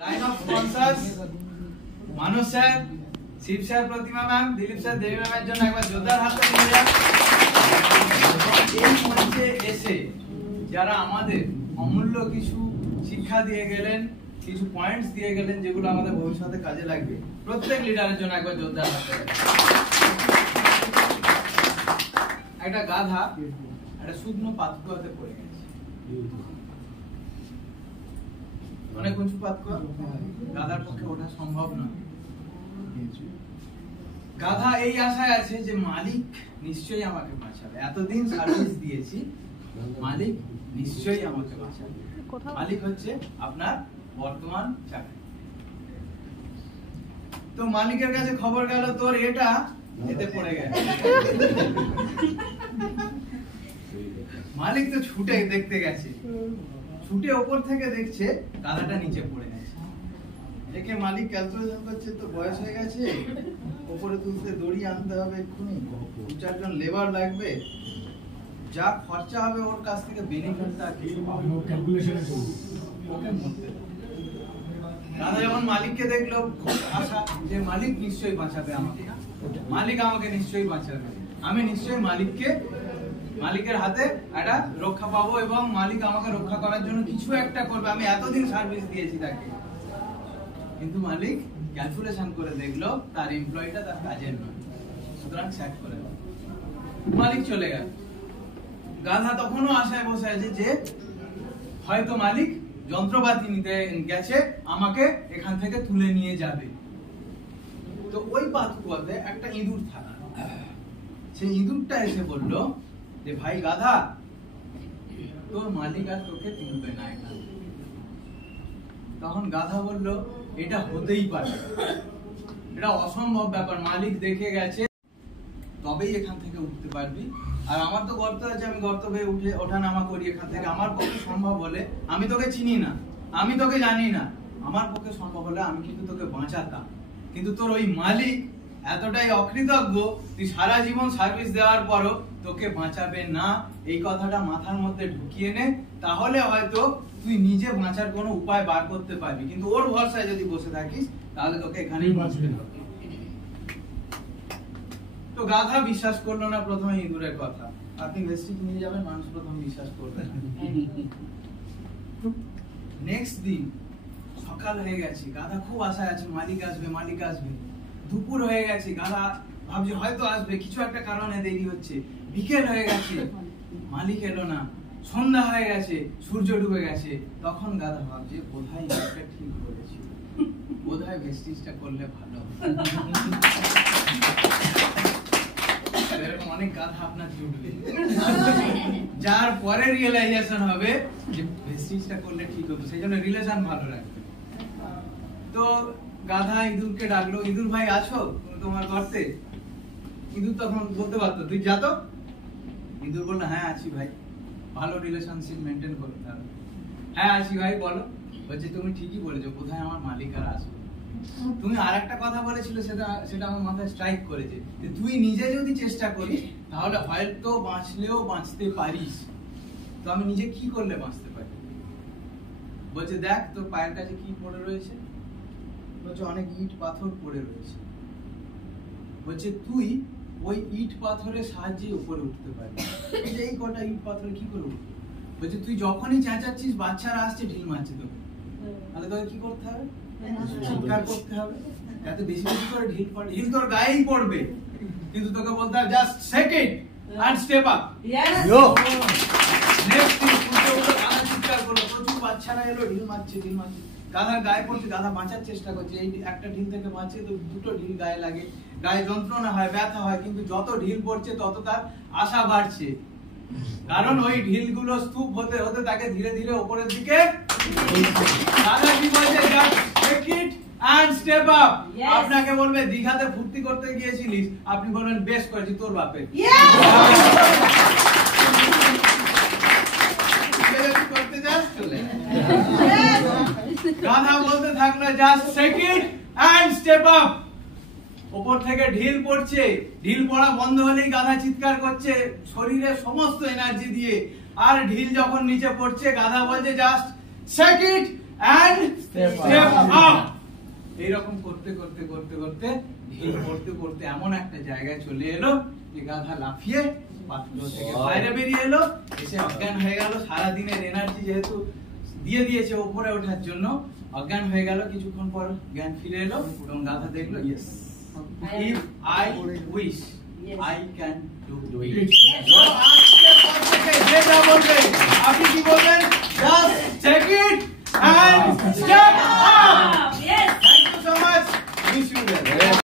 Line of sponsors মানুষ sir, Shiva sir, প্রতিমা ma'am, Dilip sir, দেবী ম্যামের জন্য একবার জোরদার হাততালি দিয়ে যান। এই মঞ্চে এসে যারা আমাদের অমূল্য কিছু শিক্ষা দিয়ে গেলেন, কিছু পয়েন্টস দিয়ে গেলেন যেগুলো আমাদের ভবিষ্যতে কাজে লাগবে, প্রত্যেক লিডারের জন্য একবার জোরদার হাততালি। একটা গাধা একটা শুকনো পাতকুয়াতে পড়ে গেছে, অনেক উঁচু পাতকুয়া, গাধার পক্ষে ওঠা সম্ভব নয়। গাধা এই আশায় আছে যে মালিক নিশ্চয়ই আমাকে বাঁচাবে, এতদিন সার্ভিস দিয়েছি, মালিক নিশ্চয়ই আমাকে বাঁচাবে। মালিক হচ্ছে আপনার বর্তমান চাকরি। তো মালিকের কাছে খবর গেল তোর এটা এতে পড়ে গেছে। মালিক তো ছুটে দেখতে গেছে, ছুটে ওপর থেকে দেখছে গাধাটা নিচে পড়ে গেছে। দেখে মালিক ক্যালকুলেশন করছে, তো বয়স হয়ে গেছে, ওপরে তুলতে দড়ি আনতে হবে, এক্ষুনি 2-4 লেবার লাগবে, যা খরচা হবে ওর কাছ থেকে বেনিফিটটা কিছু পাবো, ক্যালকুলেশনে ওকে মরতে। গাধা যখন মালিককে দেখলো, খুব আশা যে মালিক নিশ্চয়ই বাঁচাবে আমাকে, মালিক আমাকে নিশ্চয়ই বাঁচাবে, আমি নিশ্চয়ই মালিকের হাতে একটা রক্ষা পাবো এবং মালিক আমাকে রক্ষা করার জন্য কিছু একটা করবে, আমি এতদিন সার্ভিস দিয়েছি তাকে। কিন্তু মালিক ক্যালকুলেশন করে দেখলো তার এমপ্লয়িটা তার কাজের নয়, সুতরাং স্যাক করে দাও। মালিক চলে গেল। গাধা তখনও আশায় বসে আছে যে হয়তো মালিক যন্ত্রপাতি নিতে গেছে, আমাকে এখান থেকে তুলে নিয়ে যাবে। তো ওই পাতকুয়াতে একটা ইঁদুর থাকা, সেই ইঁদুরটা এসে বলল যে ভাই গাধা, তোর মালিক আর তোকে তুলবে না এখান। তখন গাধা বলল এটা হতেই পারে, এটা অসম্ভব ব্যাপার, মালিক দেখে গেছে, তবেই এখান থেকে উঠতে পারবি। আর আমার তো গর্ত আছে, আমি গর্ত হয়ে ওঠা নামা করি এখান থেকে, আমার পক্ষে সম্ভব হলে, আমি তোকে চিনি না, আমি তোকে জানি না, আমার পক্ষে সম্ভব হলে আমি কিন্তু তোকে বাঁচাতাম। কিন্তু তোর ওই মালিক এতটাই অকৃতজ্ঞ, তুই সারা জীবন সার্ভিস দেওয়ার পরও তোকে বাঁচাবে না, এই কথাটা মাথার মধ্যে ঢুকিয়ে নে, তাহলে হয়তো তুই নিজে বাঁচার কোনো উপায় বার করতে পারবি। কিন্তু ওর ভরসায় যদি বসে থাকিস তাহলে তোকে এখানেই বাঁচবে না। তো গাধা বিশ্বাস করলো না প্রথমে ইঁদুরের কথা। আপনি ভেস্টিজ নিয়ে যাবেন, মানুষ প্রথম বিশ্বাস করবে না। নেক্সট দিন সকাল হয়ে গেছে, গাধা খুব আশায় আছে মালিক আসবে, মালিক আসবে। দুপুর হয়ে গেছে, গাধা ভাবছে হয়তো আসবে, কিছু একটা কারণে দেরি হচ্ছে। বিকেল হয়ে গেছে, মালিক এলো না। সন্ধ্যা হয়ে গেছে, সূর্য ডুবে গেছে। তখন গাধা ভাবছে বোধহয় এটা ঠিক করেছি, বোধহয় ভেস্টিজটা করলে ভালো। এরকম অনেক গাধা আপনার জুটবে, যার পরে রিয়েলাইজেশন হবে যে ভেস্টিজটা করলে ঠিক হতো, সেই জন্য রিলেশন ভালো রাখবে। তো গাধা ইঁদুরকে ডাকলো, ইঁদুর ভাই আছো তোমার গর্তে? ইঁদুর তখন বলতে পারতো তুই যা তো। ইঁদুর বললো হ্যাঁ আছি ভাই, ভালো রিলেশনশিপ মেনটেন করতে হবে। হ্যাঁ আছি ভাই, বলো। বলছে তুমি ঠিকই বলেছো, কোথায় আমার মালিক আর আসবে। তুমি আর একটা কথা বলেছিলে, সেটা আমার মাথায় স্ট্রাইক করেছে, যে তুই নিজে যদি চেষ্টা করিস তাহলে হয়তো বাঁচলেও বাঁচতে পারিস। তো আমি নিজে কি করলে বাঁচতে পারি? বলছে দেখ তোর পায়ের কাছে কি পড়ে রয়েছে। বলছে অনেক ইট পাথর পড়ে রয়েছে। বলছে তুই ওই ইট পাথরের সাহায্যে উপরে উঠতে পারবি। এই কটা ইট পাথরে কি করে উঠবি? বলছে তুই যখনই চেঁচাচ্ছিস বাচ্চারা আসছে ঢিল মারছে তোকে, তাহলে তোকে কি করতে হবে? চিৎকার করতে হবে, যাতে বেশি বেশি করে ঢিল পড়ে। ঢিল তোর গায়েই পড়বে, কিন্তু তোকে বলতে হবে just second and step up. Next দিন সূর্য উঠে গাধা চিৎকার করলো, প্রচুর বাচ্চারা এলো, ঢিল মারছে। গাধার গায়ে পড়ছে, গাধা বাঁচার চেষ্টা করছে, এই একটা ঢিল থেকে বাঁচছে তো দুটো ঢিল গায়ে লাগে, গায়ে যন্ত্রণা হয়, ব্যথা হয়, কিন্তু যত ঢিল পড়ছে তত তার আশা বাড়ছে, কারণ ওই ঢিলগুলো স্তূপ হতে হতে তাকে ধীরে ধীরে উপরের দিকে। গাধা কি বলছে? Just take it and step up. আপনাকে বলবে দীঘাতে ফুর্তি করতে গিয়েছিলিস, আপনি বলবেন বেশ করেছি, তোর বাপের করতে যাস চলে। গাধা বলতে থাকলো just take it and step up. উপর থেকে ঢিল পড়ছে, ঢিল পড়া বন্ধ হলেই গাধা চিৎকার করছে শরীরের সমস্ত এনার্জি দিয়ে, আর ঢিল যখন নিচে পড়ছে গাধা বলছে just take it and Step step up. up. এইরকম করতে করতে করতে করতে ঢিল করতে করতে এমন একটা জায়গায় চলে এলো যে গাধা লাফিয়ে পাথর থেকে বাইরে বেরিয়ে এলো, এসে অজ্ঞান হয়ে গেল। সারা দিনের এনার্জি যেহেতু দিয়ে দিয়েছে উপরে ওঠার জন্য, অজ্ঞান হয়ে গেল। কিছুক্ষণ পর জ্ঞান ফিরে এলো এবং গাধা দেখলো, yes, if I wish I can do it. So আজকের পর থেকে যে